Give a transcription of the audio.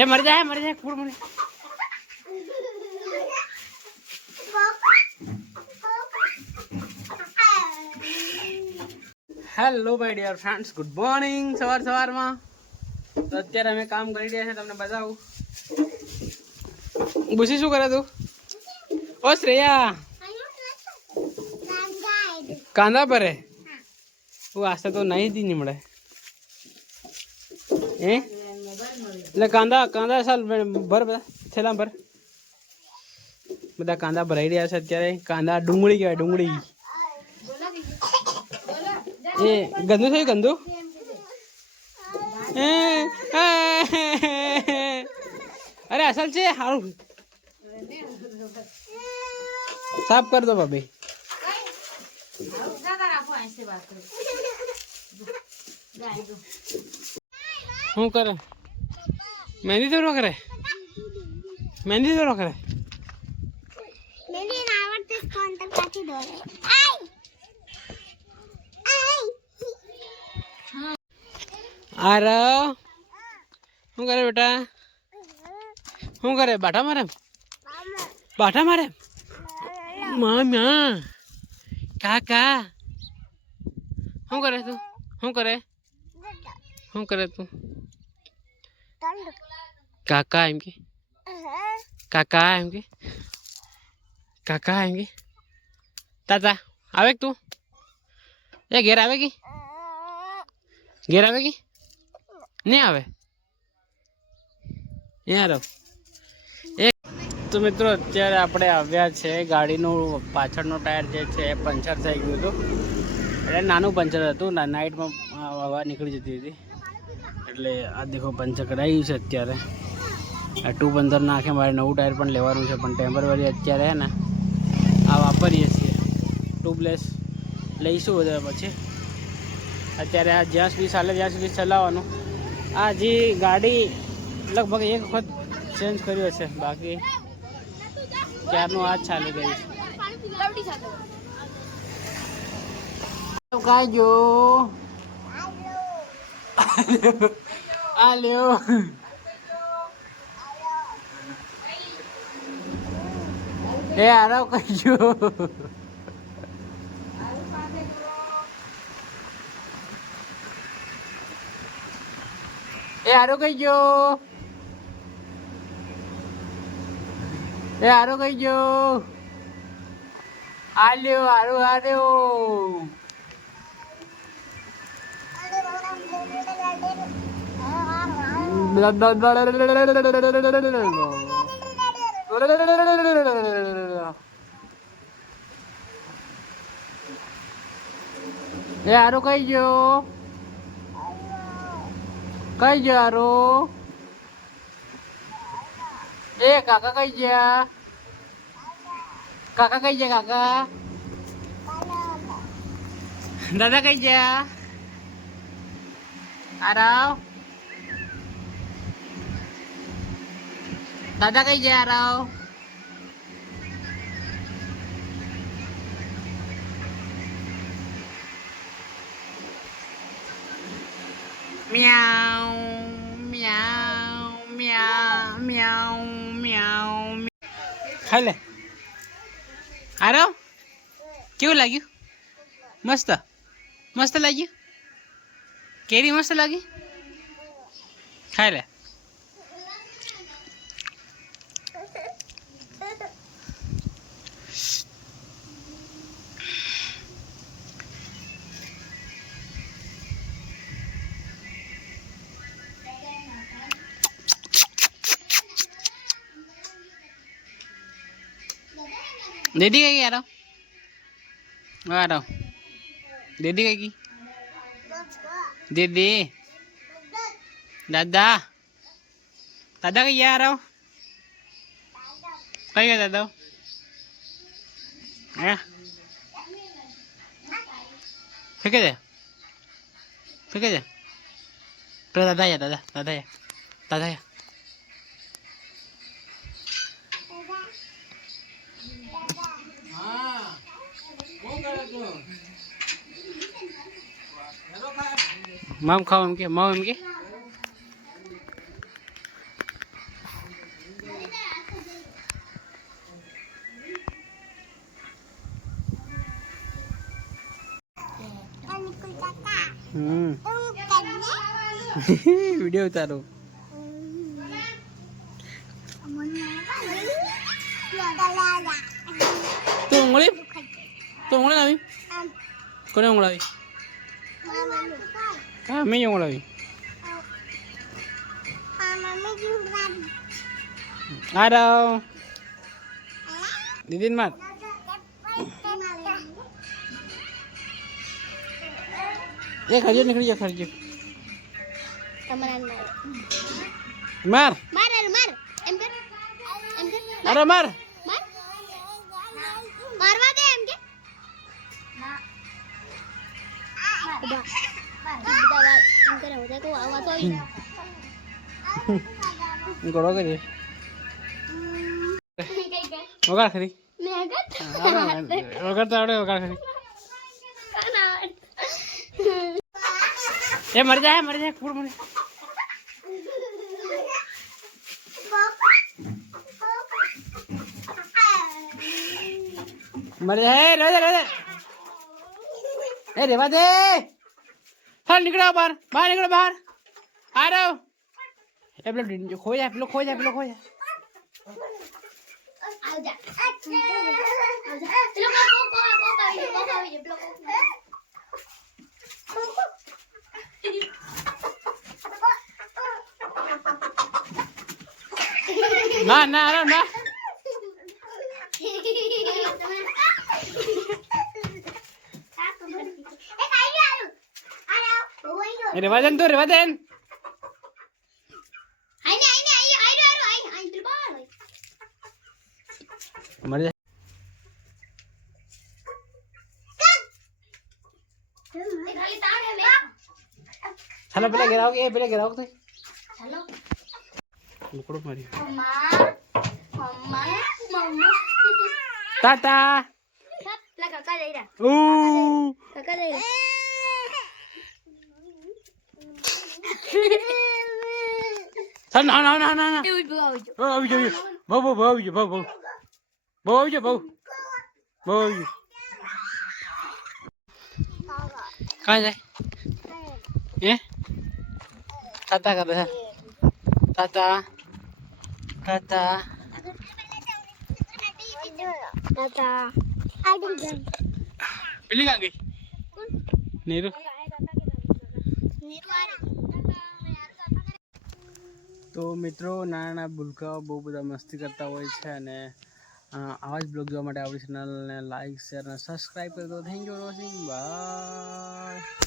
એ મરી જાય ફૂડ મરી. Hello my dear friends, good morning. સવારમાં તો અત્યારે અમે કામ કરી રહ્યા છે, તમને બતાવું. બુસી શું કરે તું? ઓ શ્રેયા, કાંદા ભરે. હું આસ્તે તો નહીં દી નીમડે એટલે કાંદા સાલ ભર, બધા થેલા ભર. બધા કાંદા ભરાઈ રહ્યા છે અત્યારે. કાંદા ડુંગળી કહેવાય, ડુંગળી. એ ગંદુ થયું, ગંદુ. અરે અસલ છે, સારું સાફ કર દો ભાભી. શું કરે? મહેંદી દોરો કરે? મહેંદી દોરો કરે? આરો શું કરે બેટા? શું કરે? બાઠા મારે? બાઠા મારે? મામ્યા કાકા શું કરે તું? શું કરે? શું કરે તું? કાકા એમ કે, કાકા એમ કે, કાકા એમ કે. તાતા આવે તું? એ ઘેર આવે કે? ઘેર આવે કે નહીં આવે? યાર તો મિત્રો અત્યારે આપણે આવ્યા છે. ગાડીનું પાછળનું ટાયર જે છે એ પંચર થઈ ગયું હતું. એટલે નાનું પંચર હતું, નાઇટમાં હવા નીકળી જતી હતી. એટલે આ દેખો પંચર કરાવ્યું છે અત્યારે. આ 215 નાખે. મારે નવું ટાયર પણ લેવાનું છે, પણ ટેમ્પરરી અત્યારે હે ને આ વાપરીએ છીએ. ટ્યુબલેસ લઈશું બધા પછી. અત્યારે આ જ્યાં સુધી ચાલે ત્યાં સુધી ચલાવવાનું. આ જે ગાડી લગભગ એક વખત ચેન્જ કર્યો છે, બાકી ક્યારનું આ જ ચાલી ગઈ છે. કાજો આલ્યો એ આરો કજો. એ આરો કઈ ગયો? એ આરો કઈ ગયો? આલ્યો આરો આર્યો. એ આરો કઈ ગયો? કઈ ગયો આરો? એ કાકા કઈ ગયા? કાકા કઈ ગયા? કાકા દાદા કઈ ગયા? આરાવ દાદા કઈ ગયા? આરાવ મ્યાઉ મ્યાઉ મ્યાઉ મ્યાઉ મ્યાઉ. ખાઈ લે. આરાવ કેવું લાગ્યું? મસ્ત મસ્ત લાગ્યું? કેરી મસ્ત લાગી? ખાઈ લે. दीदी कहीं आ रहा हूँ दीदी कहीं दीदी दादा दादा कहीं आ रहा हूँ कहीं गया दादा है फेंके दे तो दादा या दादा दादा या दादा या माम खाओ एम के વિડીયો ઉતારો. તું ઉંગળી લાવી? કોને ઉંગળાવી? હા મેં ઉંગળાવી. આરો દીદી માર એ ખર્જો નીકળી જાય ખર્જો માર અરે માર મારવા દે એમ કે ગોળો કરી વગાડ ખરી વગાડતા આવડે વગાડ ખરી એ મરી જાય કુડ મરી જાય રેવા દે હાલ નીકળો બહાર નીકળો બહાર આરો એ પેલો ખોઈ જાય પેલો ખોઈ જાય ના રેવા દે મરી જાય ચાલો પેલા ઘેરાવ તો લુકડો મારી ટાટા કાકા જઈ રહ્યા ના આવી જાય બહુ આવી જાય કાં જાય એ તાતા કાતા પેલી કાં ગઈ નીરુ તો મિત્રો નાના ભૂલકાઓ બહુ બધા મસ્તી કરતા હોય છે અને આવા જ બ્લોગ જોવા માટે આપણી ચેનલને લાઈક શેર અને સબસ્ક્રાઈબ કરી દો. Thank you for watching. By.